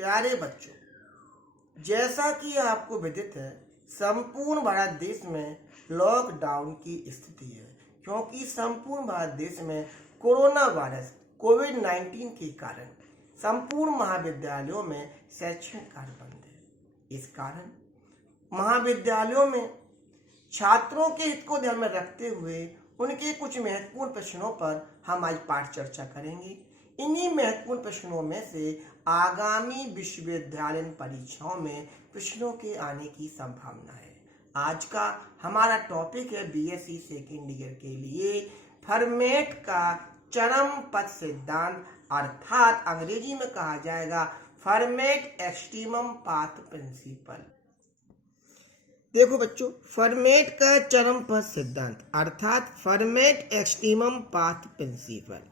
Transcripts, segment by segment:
प्यारे बच्चों, जैसा कि आपको विदित है, संपूर्ण भारत देश में लॉकडाउन की स्थिति है क्योंकि संपूर्ण भारत देश में कोरोना वायरस कोविड-19 के कारण संपूर्ण महाविद्यालयों में शैक्षणिक कार्य बंद है। इस कारण महाविद्यालयों में छात्रों के हित को ध्यान में रखते हुए उनके कुछ महत्वपूर्ण प्रश्नों पर हम आज पाठ चर्चा करेंगे। इन्हीं महत्वपूर्ण प्रश्नों में से आगामी विश्वविद्यालय परीक्षाओं में प्रश्नों के आने की संभावना है। आज का हमारा टॉपिक है बीएससी सेकेंड ईयर के लिए फॉर्मेट का चरम पद सिद्धांत, अर्थात अंग्रेजी में कहा जाएगा फॉर्मेट एक्सट्रीमम पाथ प्रिंसिपल। देखो बच्चों, फॉर्मेट का चरम पद सिद्धांत अर्थात फॉर्मेट एक्सट्रीमम पाथ प्रिंसिपल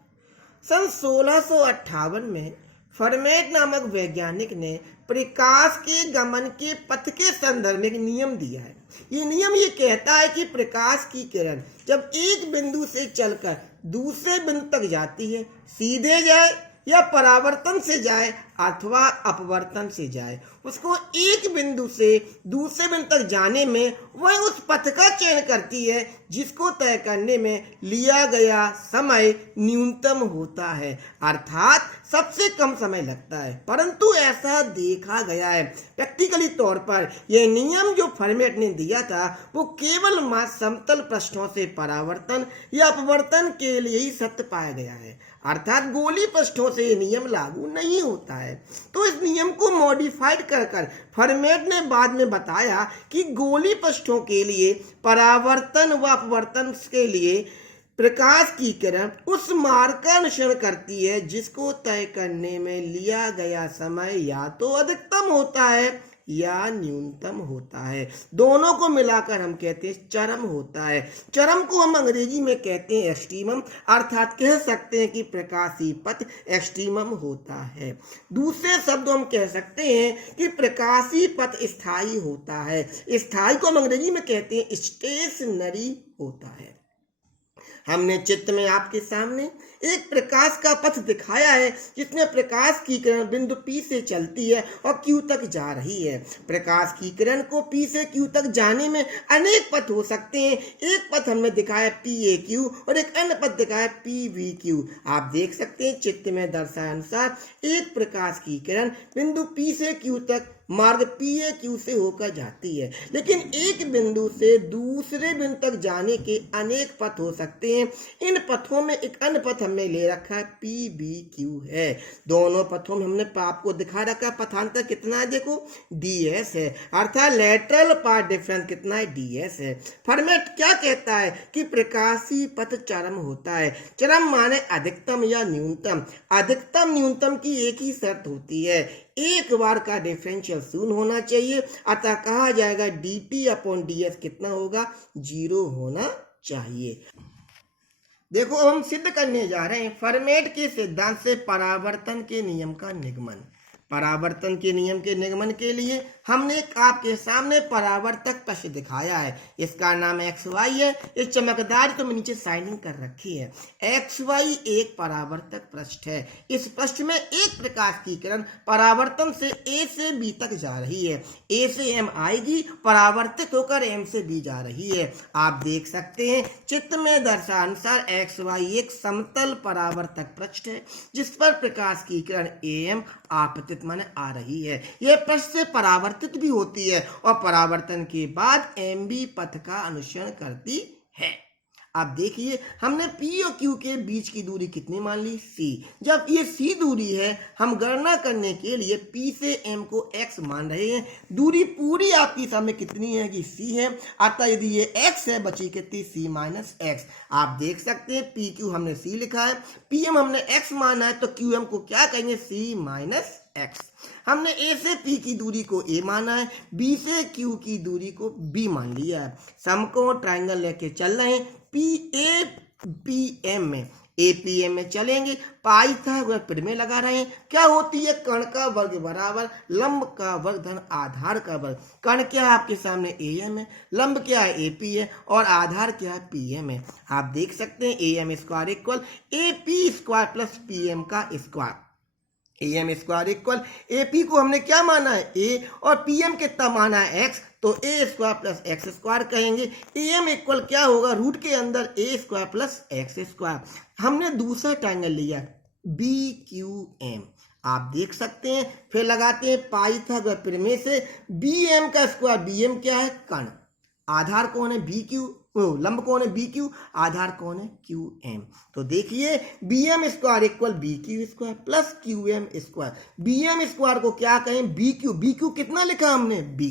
सन 1658 में फॉर्मेट नामक वैज्ञानिक ने प्रकाश के गमन के पथ के संदर्भ में एक नियम दिया है। ये नियम ये कहता है कि प्रकाश की किरण जब एक बिंदु से चलकर दूसरे बिंदु तक जाती है, सीधे जाए या परावर्तन से जाए अथवा अपवर्तन से जाए, उसको एक बिंदु से दूसरे बिंदु तक जाने में वह उस पथ का चयन करती है जिसको तय करने में लिया गया समय न्यूनतम होता है, अर्थात सबसे कम समय लगता है। परंतु ऐसा देखा गया है प्रैक्टिकली तौर पर यह नियम जो फॉर्मेट ने दिया था वो केवल मात्र समतल पृष्ठों से परावर्तन या अपवर्तन के लिए ही सत्य पाया गया है, अर्थात गोली पृष्ठों से यह नियम लागू नहीं होता है। तो इस नियम को मॉडिफाइड कर फॉर्मेट ने बाद में बताया कि गोली पृष्ठों के लिए परावर्तन व अपवर्तन के लिए प्रकाश की किरण उस मार्ग का अनुसरण करती है जिसको तय करने में लिया गया समय या तो अधिकतम होता है या न्यूनतम होता है। दोनों को मिलाकर हम कहते हैं चरम होता है। चरम को हम अंग्रेजी में कहते हैं एक्सट्रीमम, अर्थात कह सकते हैं कि प्रकाशीय पथ एक्सट्रीमम होता है। दूसरे शब्द हम कह सकते हैं कि प्रकाशीय पथ स्थायी होता है। स्थायी को हम अंग्रेजी में कहते हैं स्टेशनरी होता है। हमने चित्र में आपके सामने एक प्रकाश का पथ दिखाया है जिसमें प्रकाश की किरण बिंदु P से चलती है और Q तक जा रही है। प्रकाश की किरण को P से Q तक जाने में अनेक पथ हो सकते हैं। एक पथ हमने दिखाया PAQ और एक अन्य पथ दिखाया PVQ। आप देख सकते हैं चित्र में दर्शाए अनुसार एक प्रकाश की किरण बिंदु P से Q तक मार्ग PAQ से होकर जाती है, लेकिन एक बिंदु से दूसरे बिंदु तक जाने के अनेक पथ हो सकते हैं। इन पथों में एक अन्य पथ हमने ले रखा है PBQ है। दोनों पथों में हमने आपको दिखा रखा है पथांतर कितना है, देखो DS है, अर्थात लेटरल पाथ डिफरेंस कितना है, DS है। फॉर्मेट क्या कहता है कि प्रकाशीय पथ चरम होता है। चरम माने अधिकतम या न्यूनतम। अधिकतम न्यूनतम की एक ही शर्त होती है, एक बार का डिफरेंशियल शून्य होना चाहिए, अतः कहा जाएगा dt/ds कितना होगा, 0 होना चाहिए। देखो हम सिद्ध करने जा रहे हैं फॉर्मेट के सिद्धांत से परावर्तन के नियम का निगमन। परावर्तन के नियम के निगमन के लिए हमने आपके सामने परावर्तक पृष्ठ दिखाया है। इसका नाम XY है। ये चमकदार तो नीचे साइनिंग कर रखी है। XY एक परावर्तक पृष्ठ है। इस पृष्ठ में एक प्रकाश की किरण परावर्तन से A से B तक जा रही है। A से M आएगी, परावर्तित होकर M से B जा रही है। आप देख सकते हैं चित्र में दर्शाए अनुसार XY एक समतल परावर्तक पृष्ठ है जिस पर प्रकाश की किरण AM आपतित माने आ रही है। यह पृष्ठ से परावर्तित भी होती है और परावर्तन के बाद MB पथ का अनुसरण करती है। आप देखिए हमने P और Q के बीच की दूरी कितनी मान ली, C। जब ये C दूरी है हम गणना करने के लिए P से M को X मान रहे हैं। दूरी पूरी आपकी सामने कितनी है कि C है, अतः यदि ये X है बची कितनी, C-X। आप देख सकते हैं PQ हमने C लिखा है, PM हमने X माना है, तो QM को क्या कहेंगे, C-X। हमने A से P की दूरी को A माना है, B से Q की दूरी को B मान लिया है। समकोण ट्रायंगल लेके चल रहे हैं PAPM में, APM में चलेंगे। पाइथागोरस में लगा रहे हैं। क्या होती है, कर्ण का वर्ग बराबर लंब का वर्ग धन आधार का वर्ग। कर्ण क्या है आपके सामने, AM है, लंब क्या है, AP है, और आधार क्या है, PM है। आप देख सकते हैं AM square equal AP square plus PM का square. AM square equal AP को हमने क्या माना है A और PM कितना माना है X, तो A square plus X square कहेंगे। AM इक्वल क्या होगा, रूट के अंदर A square plus X square. हमने दूसरा ट्रायंगल लिया BQM, आप देख सकते हैं। फिर लगाते हैं पाइथागोरस प्रमेय से BM का स्क्वायर, BM क्या है, कण, आधार कौन है BQ, लंब कौन है BQ, आधार कौन है QM। तो देखिए BM square equal BQ square plus QM square. BM square को क्या कहें, BQ कितना लिखा हमने B,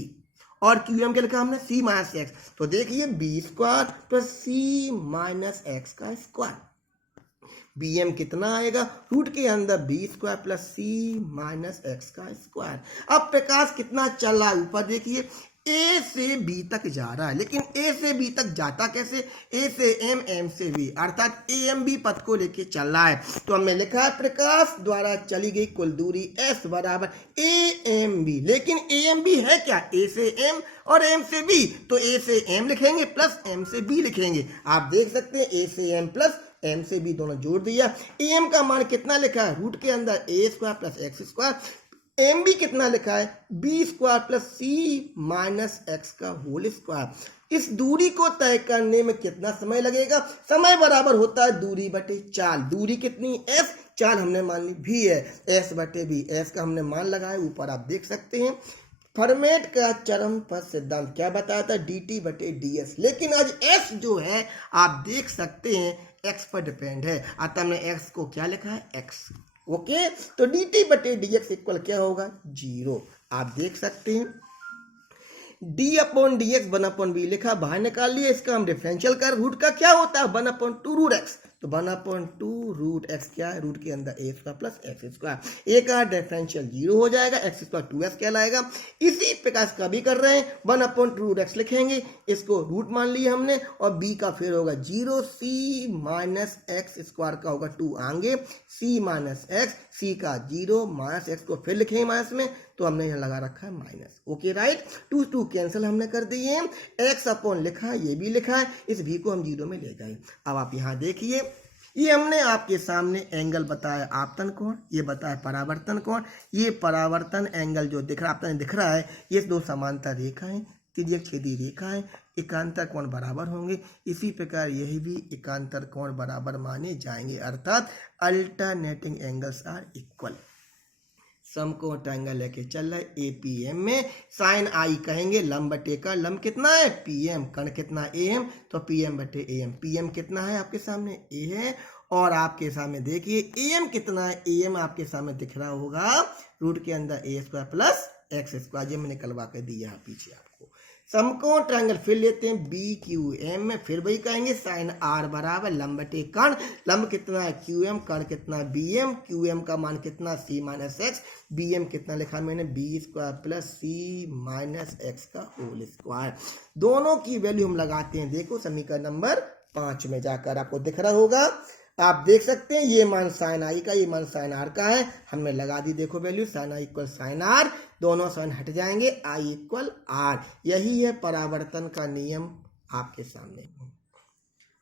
और QM क्या लिखा हमने C माइनस एक्स। तो देखिए B square plus C minus X का स्क्वायर। BM कितना आएगा, रूट के अंदर B square plus C minus X का स्क्वायर। अब प्रकाश कितना चल रहा है, ऊपर देखिए A से B तक जा रहा है, लेकिन A से B तक जाता कैसे, A से M, M से B, अर्थात AMB पथ को लेके चल रहा है। तो हमने लिखा है प्रकाश द्वारा चली गई कुल दूरी S बराबर AMB, लेकिन AMB है क्या, A से M और M से B, तो A से M लिखेंगे प्लस M से B लिखेंगे। आप देख सकते हैं A से M प्लस M से B दोनों जोड़ दिया। AM का मान कितना लिखा है, रूट के अंदर A square plus X square. MB कितना लिखा है, B square plus C minus X का होल स्क्वायर। इस दूरी को तय करने में कितना समय लगेगा, समय बराबर होता है दूरी बटे चाल। दूरी कितनी S, चाल हमने मान ली V है, S बटे B, S का हमने मान लगाया, ऊपर आप देख सकते हैं। फर्मेट का चरम पद सिद्धांत क्या बताया था, dt बटे ds, लेकिन आज S जो है आप देख सकते हैं x पर डिपेंड है, अतः हमने x को क्या लिखा है, x। ओके, तो dt बटे dx इक्वल क्या होगा, 0। आप देख सकते हैं d upon D x 1/b लिखा, बाहर निकाल लिया, इसका हम डिफरेंशियल कर, रूट का क्या होता है 1/2 रूट एक्स, तो 1/2 रूट एक्स क्या है, रूट के अंदर ए स्क्वायर प्लस एक्स स्क्वायर। ए का डिफरेंशियल 0 हो जाएगा, एक्स स्क्वायर 2x कहलाएगा। इसी प्रकार का भी कर रहे हैं, 1/2 रूट एक्स लिखेंगे, इसको रूट मान लिया हमने, और b का फिर होगा 0, c माइनस एक्स स्क्वायर का होगा 2 आगे, c माइनस एक्स, c का 0 माइनस एक्स को फिर लिखेंगे माइनस में, तो हमने यहाँ लगा रखा है माइनस। ओके राइट, 2 कैंसिल हमने कर दिए, x अपॉन लिखा है, ये भी लिखा है, इस v को हम 0 में ले गए। अब आप यहाँ देखिए, ये हमने आपके सामने एंगल बताया आपतन कोण, ये बताया परावर्तन कोण। ये परावर्तन एंगल जो दिख रहा आपतन दिख रहा है, ये दो समांतर रेखाएं, तिर्यक छेदी रेखाएं, एकांतर कोण बराबर होंगे। इसी प्रकार यही भी एकांतर कोण बराबर माने जाएंगे, अर्थात अल्टरनेटिंग एंगल्स आर इक्वल। समकोण ट्रायंगल लेके चल रहा है APM में, साइन आई कहेंगे, लंब बटे का लंब कितना है PM, कण कितना AM, तो PM बटे AM। PM कितना है आपके सामने A है, और आपके सामने देखिए AM कितना है, AM आपके सामने दिख रहा होगा, रूट के अंदर A square plus X square, ये मैंने निकलवा कर दिया पीछे आपको। समकोण ट्रायंगल फिर लेते हैं BQM में, फिर वही कहेंगे साइन R बराबर लंब बटे कण, लंब कितना है QM, कण कितना है BM, QM का मान कितना C माइनस एक्स, BM कितना लिखा मैंने B square plus C minus X का होल स्क्वायर। दोनों की वैल्यू हम लगाते हैं, देखो समीकरण नंबर 5 में जाकर आपको दिख रहा होगा, आप देख सकते हैं ये मान साइन आई का, ये मान साइन आर का है, हमने लगा दी, देखो value sine I equal sine R, दोनों साइन हट जाएंगे, आई इक्वल आर। यही है परावर्तन का नियम आपके सामने।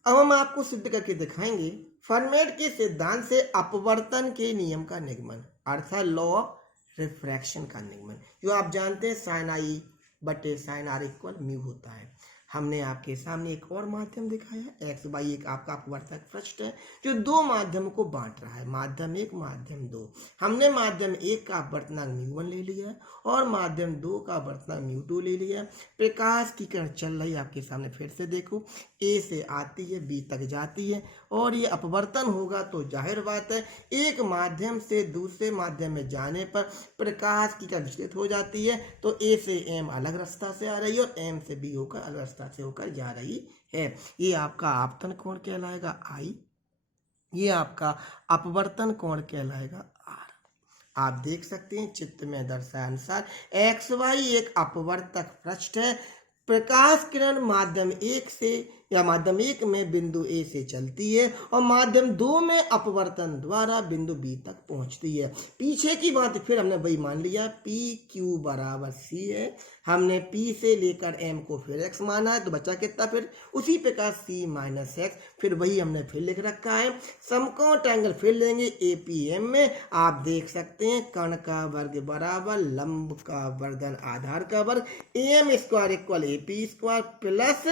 अब हम आपको सिद्ध करके दिखाएंगे फर्मेट के सिद्धांत से अपवर्तन के नियम का निगमन, अर्थात लॉ ऑफ रिफ्रैक्शन का निगमन, जो आप जानते हैं साइन आई बटे साइन आर इक्वल म्यू होता है। हमने आपके सामने एक और माध्यम दिखाया, एक्स बाई एक आपका अपवर्तक पृष्ठ है, जो दो माध्यम को बांट रहा है, माध्यम 1 माध्यम 2। हमने माध्यम 1 का अपवर्तनांक μ1 ले लिया है, और माध्यम 2 का अपवर्तनांक μ2 ले लिया है। प्रकाश की किरण चल रही है आपके सामने, फिर से देखो, A से आती है B तक जाती है, और ये अपवर्तन होगा, तो जाहिर बात है एक माध्यम से दूसरे माध्यम में जाने पर प्रकाश की किरण विचलित हो जाती है, तो A से M अलग रास्ता से आ रही है, और M से B होकर अलग रास्ता से होकर जा रही है। ये आपका आपतन कोण कहलाएगा I, ये आपका अपवर्तन कोण कहलाएगा R। आप देख सकते हैं चित्र में दर्शाए अनुसार XY एक अपवर्तक पृष्ठ है, प्रकाश किरण माध्यम 1 से या माध्यम 1 में बिंदु ए से चलती है और माध्यम 2 में अपवर्तन द्वारा बिंदु बी तक पहुंचती है। पीछे की बात फिर हमने वही मान लिया, पी क्यू बराबर सी है। हमने P से लेकर M को फिर x माना है, तो बचा कितना, फिर उसी प्रकार C माइनस एक्स, फिर वही हमने फिर लिख रखा है। समकोण ट्रायंगल फिर लेंगे APM में, आप देख सकते हैं कर्ण का वर्ग बराबर लंब का वर्गन आधार का वर्ग, AM square equal AP square plus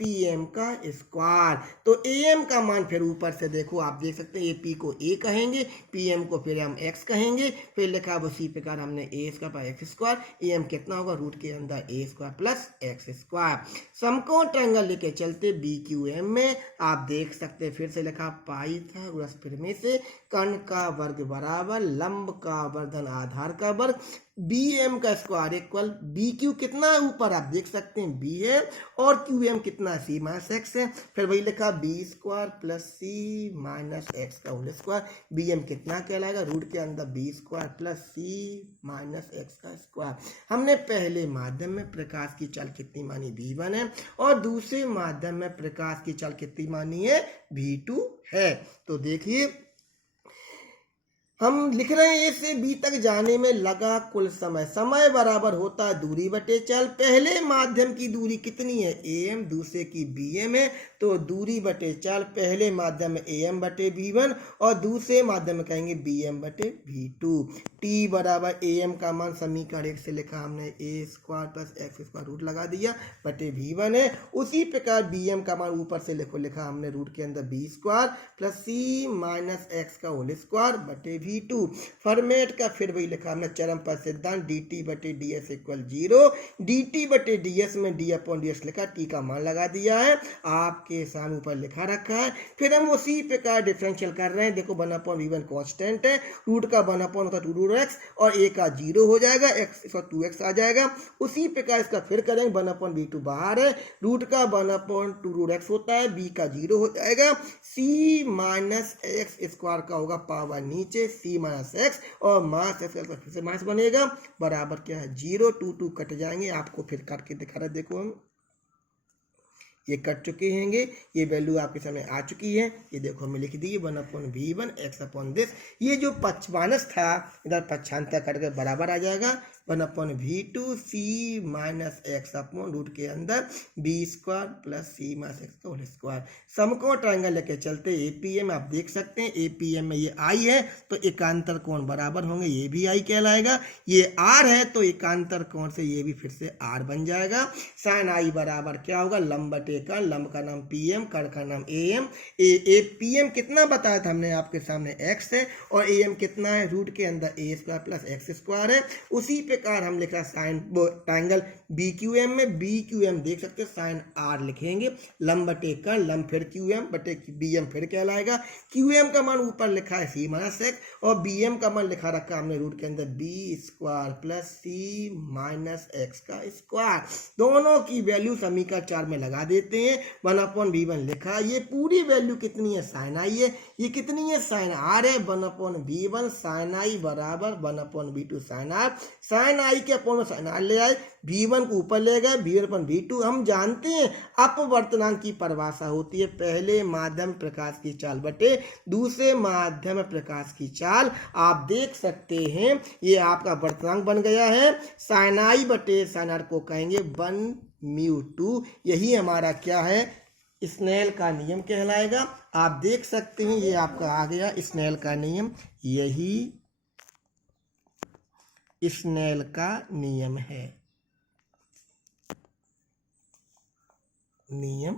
PM का स्क्वायर। तो AM का मान फिर ऊपर से देखो आप देख सकते हैं, AP को A कहेंगे, PM को फिर हम X कहेंगे, फिर लिखा उसी प्रकार हमने A square x square, AM कितना होगा रूट के अंदर A square plus X square. समकोण ट्रायंगल लेके चलते BQM में, आप देख सकते हैं फिर से लिखा पाइथागोरस फिर में से कर्ण का वर्ग बराबर लंब का वर्गन आधार का वर्ग, BM का स्क्वायर इक्वल BQ कितना है ऊपर आप देख सकते हैं B है और QM कितना है C माइनस एक्स है, फिर वही लिखा B square plus C minus X का होल स्क्वायर, BM कितना कहलाएगा रूट के अंदर B square plus C minus X का स्क्वायर। हमने पहले माध्यम में प्रकाश की चाल कितनी मानी V1 है और दूसरे माध्यम में प्रकाश की चाल कितनी मानी है V2 है। तो देखिए हम लिख रहे हैं A से B तक जाने में लगा कुल समय, समय बराबर होता है दूरी बटे चाल। पहले माध्यम की दूरी कितनी है AM, दूसरे की BM है, तो दूरी बटे चाल पहले माध्यम में AM बटे B1 और दूसरे माध्यम में कहेंगे BM बटे B2। T बराबर AM का मान समीकरण 1 से लिखा हमने A square plus X square root लगा दिया बटे B1 है। उसी प्रकार BM का मान ऊपर से लिखा हमने रूट के अंदर B square plus C minus X का होल स्क्वायर बटे V2। फॉर्मेट का फिर वही लिखा हमने चरम पद सिद्धांत dt बटे ds इक्वल 0, dt बटे ds में d अपॉन ds लिखा, t का मान लगा दिया है, आपके सामने ऊपर लिखा रखा है। फिर हम उसी प्रकार डिफरेंशियल कर रहे हैं, देखो 1 अपॉन v1 कांस्टेंट है, रूट का 1 अपॉन होता 2 रूट x और a का 0 हो जाएगा, x इसका 2x आ जाएगा। उसी प्रकार इसका फिर करेंगे, 1 अपॉन v2 बाहर है, रूट का 1 अपॉन 2 रूट x होता है, b का 0 हो जाएगा, c माइनस एक्स स्क्वायर का होगा पावर नीचे c माइनस एक्स और माइनस एक्स का फिर से माइनस बनेगा बराबर क्या है 0, 2 कट जाएंगे, आपको फिर करके दिखा रहा है, देखो हम ये कट चुके हैंगे, ये वैल्यू आपके सामने आ चुकी है, ये देखो हमें लिख दी 1 upon v1 x upon this, ये जो माइनस था इधर पक्षांतर करके बराबर आ जाएगा 1 upon v2 c minus X upon root के अंदर b square plus c minus X का होल स्क्वायर। समकोण ट्रायंगल लेके चलते APM, आप देख सकते हैं APM में ये I है तो एकांतर कोण बराबर होंगे, ये भी I कहलाएगा, ये R है तो एकांतर कोण से ये भी फिर से R बन जाएगा। साइन I बराबर क्या होगा लंब बटे कर्ण, लंब का नाम PM, कर्ण का नाम AM। PM कितना बताया था हमने आपके सामने x है और AM कितना है रूट के अंदर a square plus X square है। उसी प्रकार हम लिख रहे हैं साइन ट्रायंगल BQM में, BQM देख सकते हैं साइन R लिखेंगे, लंब बटे कर्ण, लंब फिर QM बटे BM फिर कहलाएगा। QM का मान ऊपर लिखा है C माइनस एक्स और BM का मान लिखा रखा हमने रूट के अंदर B square plus C minus X का स्क्वायर। दोनों की वैल्यू समीकरण 4 में लगा देते हैं, 1 अपॉन v1 लिखा, ये पूरी वैल्यू कितनी है साइन I है, ये कितनी है साइन R है, 1 अपॉन v1 साइन I बराबर 1 upon v2 sine R, sine I के अपॉन में साइन R ले आए, v1 को ऊपर ले गए, v1 अपॉन v2। हम जानते हैं अपवर्तनांक की परिभाषा होती है पहले माध्यम प्रकाश की चाल बटे दूसरे माध्यम प्रकाश की चाल। आप देख सकते हैं ये आपका वर्तनांक बन गया है, साइन I बटे साइन R को कहेंगे 1 μ2, यही हमारा क्या है स्नेल का नियम कहलाएगा। आप देख सकते हैं ये आपका आ गया स्नेल का नियम, यही स्नेल का नियम है, नियम